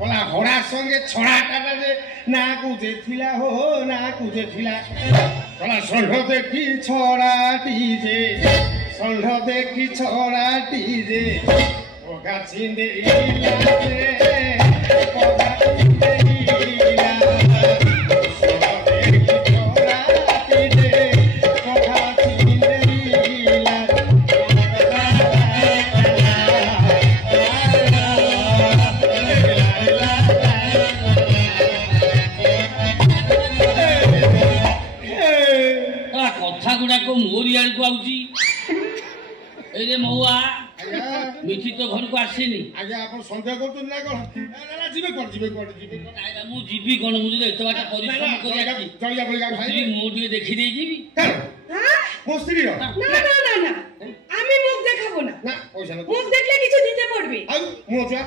কলা হড়ার সঙ্গে ছড়াটা যে না কুজে থিলা হো না কুজে থিলা কলা ষণ্ঢ দেখি ছড়াটি যে ষণ্ঢ দেখি ছড়াটি যে ওগা চিন্দে କଥା ଗୁଡାକ ମୋରି ଆଡକୁ ଆଉଛି ଏଇରେ ମହୁଆ ମିଠି ତ ଘରକୁ ଆସିନି ଆଜ୍ଞା ଆପଣ ସନ୍ଦେହ କରୁଛନ୍ତି ନା କଣ ଯିବେ କୁଆଡେ ଯିବେ କୁଆଡେ ଯିବେ ମୁଁ ଯିବି କଣ ମୁଁ ଯଦି ଏତେ ବାଟ ପରିଶ୍ରମ କରି ଆସିଛି ଜଳିଆ ବଳିଆ ଖାଇ ମୁଁ ଟିକେ ଦେଖି ଦେଇଯିବି ମୋ ସ୍ତ୍ରୀର না না না না আমি মুখ দেখাবো না না পয়সা না মুখ দেখলে কিছু দিতে পড়বে ଆଉ ମୁଁ ଛୁଆ